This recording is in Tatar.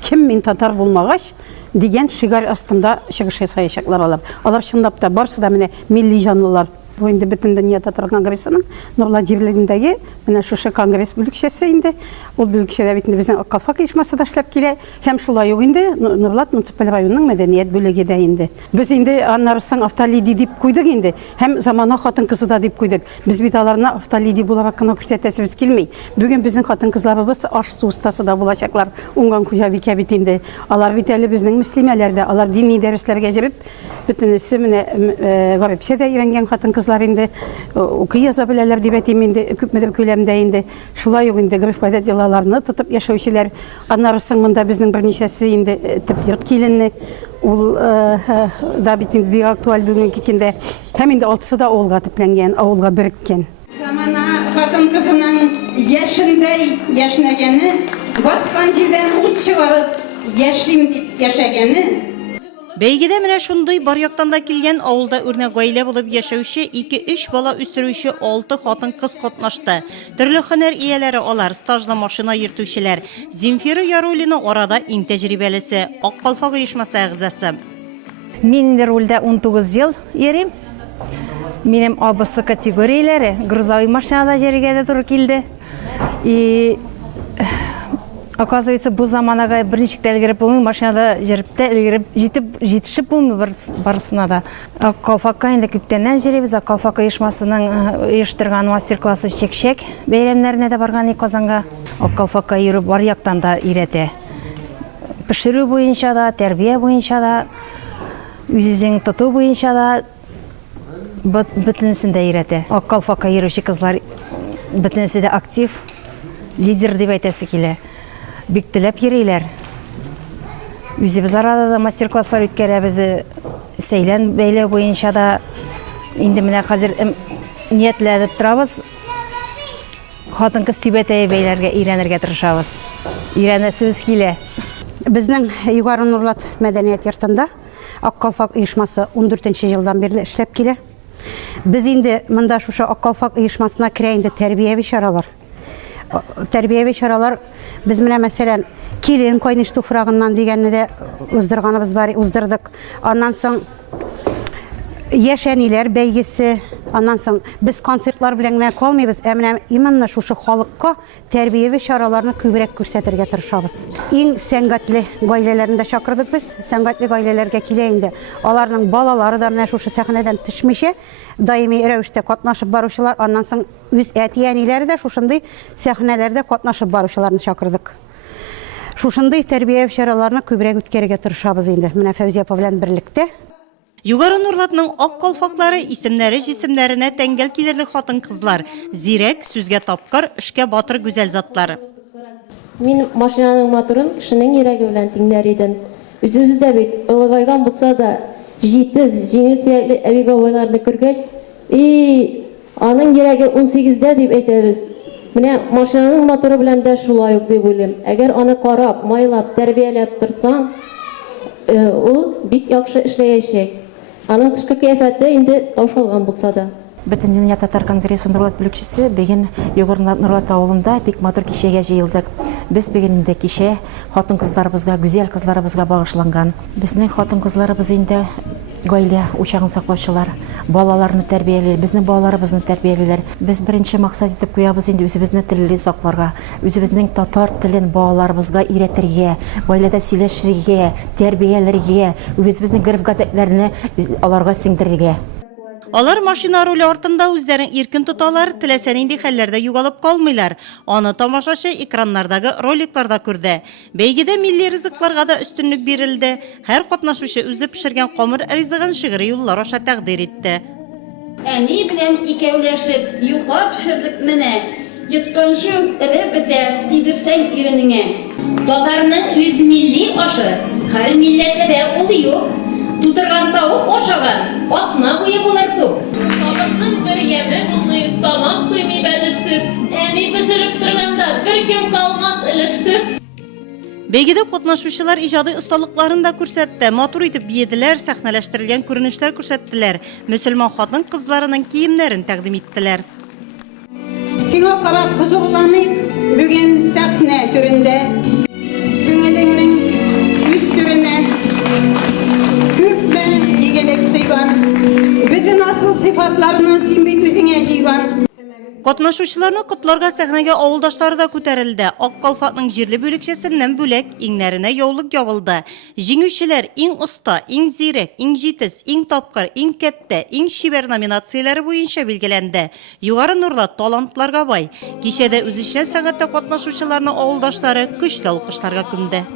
Ким мен татар булмагач деген шигар астында чыгыш ясаячаклар алар. Алар чынлап та барсы да менә милли җанлылар. Бу инде бөтен дөнья татар конгрессының Нурлат җирлегендәге менә шушы конгресс бүлекчәсе инде. Ул бүлекчәдә бит инде безнең Аккалфак оешмасы да эшләп килә. Һәм шулай ук инде Нурлат муниципаль районының мәдәният бүлеге дә инде. Без инде аннарысын автоледи дип куйдык инде. Һәм замана хатын-кызы да дип куйдык. Без бит аларны автоледи буларак кына күрсәтәсебез килми. Бүген безнең хатын-кызларыбыз аш су устасы да булачаклар. Уңган хуҗабикә бит инде. Алар бит әле безнең мөслимәләрдә, алар дини дәресләргә җибеп, бөтенесе менә гарипчә дә өйрәнгән хатын-кызлар инде укый яза беләләр дип әйтим инде, күпмедер күләмдә инде. Шулай ук инде граф-гадәт йолаларны тотып яшәүчеләр, аннарысын монда безнең берничәсе инде тип йорт киленне, ул да бит инде бик актуаль бүгенге көндә. Һәм инде алтысы да авылга төпләнгән, авылга береккән. Замана хатын-кызының яшендәй яшнәгәне, баскан җирдән ут чыгарып, яшим дип яшәгәне. Бәйгедә менә шундый бар яктан да килгән авылда үрнәк гаилә булып яшәүче 2-3 бала үстерүче 6 хатын-кыз катнашты. Төрле һөнәр ияләре алар, стажлы машина йөртүчеләр. Земфира Ярулина арада иң тәҗрибәлесе, Аккалфак оешмасы әгъзасы. Мин инде рульдә 19 ел йөрим. Минем АБС категорияләре грузовой машинада йөрергә дә туры килде. И оказывается, бу заманага берничек тә өлгереп булмый, машинада йөреп тә өлгереп җитешеп булмый барысына да. Аккалфакка инде күптәннән йөрибез. Аккалфак оешмасының оештырган мастер-классы чәкчәк бәйрәмнәренә дә барган Казанга. Аккалфакка йөрү бар яктан да өйрәтә. Пешерү буенча да, тәрбия буенча да, үзен тоту буенча да бөтенесен дә өйрәтә. Аккалфакка йөрүче кызлар бөтенесе дә актив, лидер дип әйтәсе килә. Бик теләп йөриләр. Үзебез арада да мастер-класслар үткәрәбез. Сәйлән бәйләү буенча да инде менә хәзер ниятләнеп торабыз. Хатын-кыз тибәтәй бәйләргә өйрәнергә тырышабыз. Өйрәнәсебез килә. Безнең Югары Нурлат мәдәният йортында Аккалфак оешмасы 14нче елдан бирле эшләп килә. Без инде монда шушы Аккалфак оешмасына керә инде тәрбияви чаралар. Тәрбияви чаралар без менә мәсәлән килен кайныш туфрагыннан дигәнне дә уздырганыбыз бар, уздырдык. Аннан соң яшәниләр бәйгесе, аннан соң без концертлар белән генә калмыйбыз, ә менә именно шушы халыкка тәрбияви чараларны күбрәк күрсәтергә тырышабыз. Иң сәнгатьле гаиләләрне дә чакырдык без. Сәнгатьле гаиләләргә килә инде. Аларның балалары да менә шушы сәхнәдән төшмичә даими рәвештә катнашып баручылар, аннан соң үз әти-әниләре дә шушындый сәхнәләрдә катнашып баручыларны чакырдык. Шушындый тәрбияви чараларны күбрәк үткәрергә тырышабыз инде. Менә Фәүзия апа белән берлектә. Югары Нурлатның Аккалфаклары исемнәре җисемнәренә тәңгәл килерлек хатын-кызлар. Зирәк, сүзгә тапкыр, эшкә батыр гүзәл затлар. Мин машинаның моторын кешенең йөрәге белән тиңләр идем. Үзебездә бит олыгайган булса да, җитез, җиңел сөякле әбигабайларны күргәч, аның йөрәге 18дә дип әйтәбез. Менә машинаның моторы белән дә шулай ук дип уйлыйм. Әгәр аны карап, майлап, тәрбияләп торсаң, ул бик яхшы эшләячәк. Аның тышкы кыяфәте инде таушалган булса да. Бөтен дөнья татар конгрессы Нурлат бүлекчәсе бүген Югары Нурлат авылында бик матур кичәгә җыелдык. Без бүген инде кичә хатын-кызларыбызга, гүзәл кызларыбызга багышланган. Безнең хатын-кызларыбыз инде гаилә учагын саклаучылар, балаларны тәрбияләр, безнең балаларыбызны тәрбияләр. Без беренче максат итеп куябыз инде үзебезне телле сакларга, үзебезнең татар телен балаларыбызга өйрәтергә, гаиләдә сөйләшергә, тәрбияләргә, үзебезнең граф-гадәтләрне аларга сеңдерергә. Алар машина руле артында үзләрен иркен тоталар, теләсә нинди хәлләрдә югалып калмыйлар. Аны тамашачы экраннардагы роликларда күрде. Бәйгедә милли ризыкларга да өстенлек бирелде. Һәр катнашучы үзе пешергән камыр ризыгын шигъри юллар аша тәкъдир итте. Әни белән икәүләшеп юкап пешердек менә. Йотканчы эре бетә тидерсәң иренеңә. Татарның үз милли ашы, һәр милләттә ул юк. Тутырган тавык ашаган, атна буе булыр тук. Табынның бер яме булмый, тамак туймый бәлешсез. Әни пешереп торганда бер кем калмас өлешсез. Бәйгедә катнашучылар иҗади осталыкларын да күрсәтте. Матур итеп биеделәр, сәхнәләштерелгән күренешләр күрсәттеләр. Мөселман хатын-кызларының киемнәрен тәкъдим иттеләр. Сиңа карап хозурланып, бүген сәхнә түрендә. Күңелеңнең Катнашучыларны котларга сәхнәгә авылдашлары да күтәрелде. Ак калфатның җирле бүлекчәсеннән бүләк иңнәренә яулык ябылды. Җиңүчеләр иң оста, иң зирәк, иң җитез, иң тапкыр, иң кәттә, иң шибәр номинацияләре буенча билгеләнде. Югары нурлы талантларга бай. Кичәдә үз эшчән сәнгатьтә катнашучыларны авылдашлары көчле алкышларга күмде.